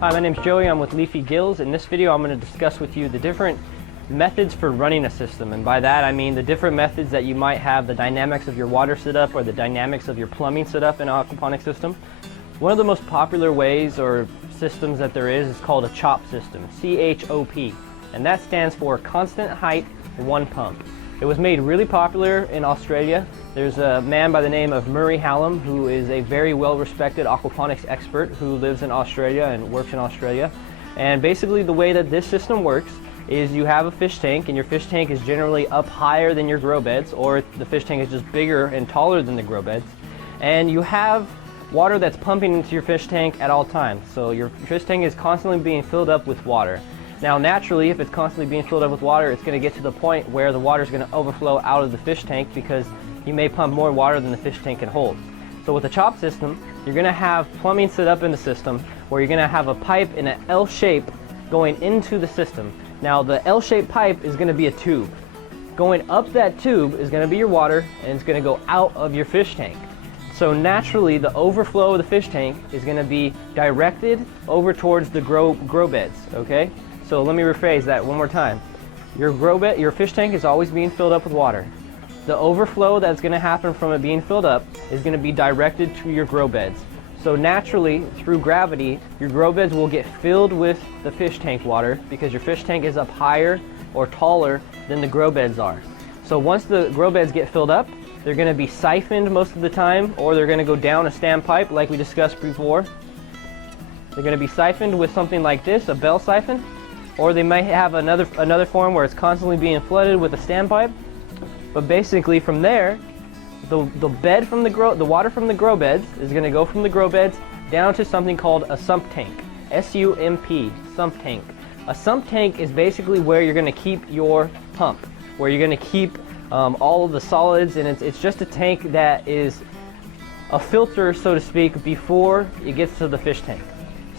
Hi, my name's Joey. I'm with Leafy Gills. In this video, I'm going to discuss with you the different methods for running a system. And by that, I mean the different methods that you might have the dynamics of your water setup or the dynamics of your plumbing setup in an aquaponics system. One of the most popular ways or systems that there is called a CHOP system, C-H-O-P. And that stands for Constant Height One Pump. It was made really popular in Australia. There's a man by the name of Murray Hallam who is a very well-respected aquaponics expert who lives in Australia and works in Australia. And basically the way that this system works is you have a fish tank, and your fish tank is generally up higher than your grow beds, or the fish tank is just bigger and taller than the grow beds. And you have water that's pumping into your fish tank at all times. So your fish tank is constantly being filled up with water. Now naturally, if it's constantly being filled up with water, it's going to get to the point where the water is going to overflow out of the fish tank because you may pump more water than the fish tank can hold. So with a CHOP system, you're going to have plumbing set up in the system where you're going to have a pipe in an L shape going into the system. Now the L-shaped pipe is going to be a tube. Going up that tube is going to be your water, and it's going to go out of your fish tank. So naturally, the overflow of the fish tank is going to be directed over towards the grow beds, okay? So let me rephrase that one more time. Your fish tank is always being filled up with water. The overflow that's going to happen from it being filled up is going to be directed to your grow beds. So naturally, through gravity, your grow beds will get filled with the fish tank water because your fish tank is up higher or taller than the grow beds are. So once the grow beds get filled up, they're going to be siphoned most of the time, or they're going to go down a standpipe like we discussed before. They're going to be siphoned with something like this, a bell siphon. Or they might have another form where it's constantly being flooded with a standpipe. But basically from there, the water from the grow beds is going to go from the grow beds down to something called a sump tank. S-U-M-P, sump tank. A sump tank is basically where you're going to keep your pump, where you're going to keep all of the solids, and it's just a tank that is a filter, so to speak, before it gets to the fish tank.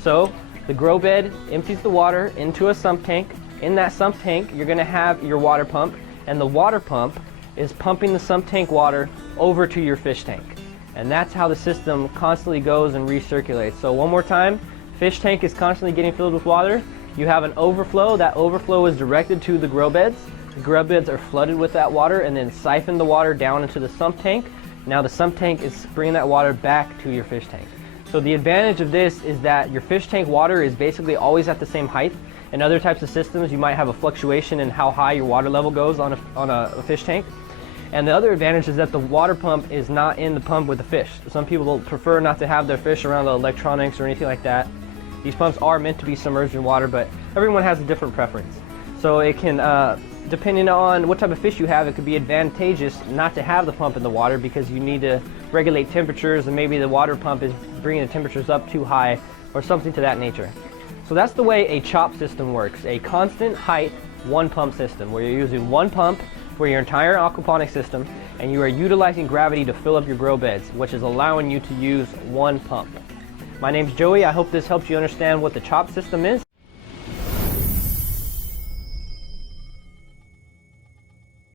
So the grow bed empties the water into a sump tank. In that sump tank, you're going to have your water pump, and the water pump is pumping the sump tank water over to your fish tank. And that's how the system constantly goes and recirculates. So one more time, fish tank is constantly getting filled with water. You have an overflow. That overflow is directed to the grow beds. The grow beds are flooded with that water and then siphon the water down into the sump tank. Now the sump tank is bringing that water back to your fish tank. So the advantage of this is that your fish tank water is basically always at the same height. In other types of systems, you might have a fluctuation in how high your water level goes on a fish tank. And the other advantage is that the water pump is not in the pump with the fish. Some people will prefer not to have their fish around the electronics or anything like that. These pumps are meant to be submerged in water, but everyone has a different preference. So it can, depending on what type of fish you have, it could be advantageous not to have the pump in the water because you need to regulate temperatures, and maybe the water pump is bringing the temperatures up too high or something to that nature. So that's the way a CHOP system works, a constant height one pump system, where you're using one pump for your entire aquaponics system, and you are utilizing gravity to fill up your grow beds, which is allowing you to use one pump. My name's Joey. I hope this helps you understand what the CHOP system is.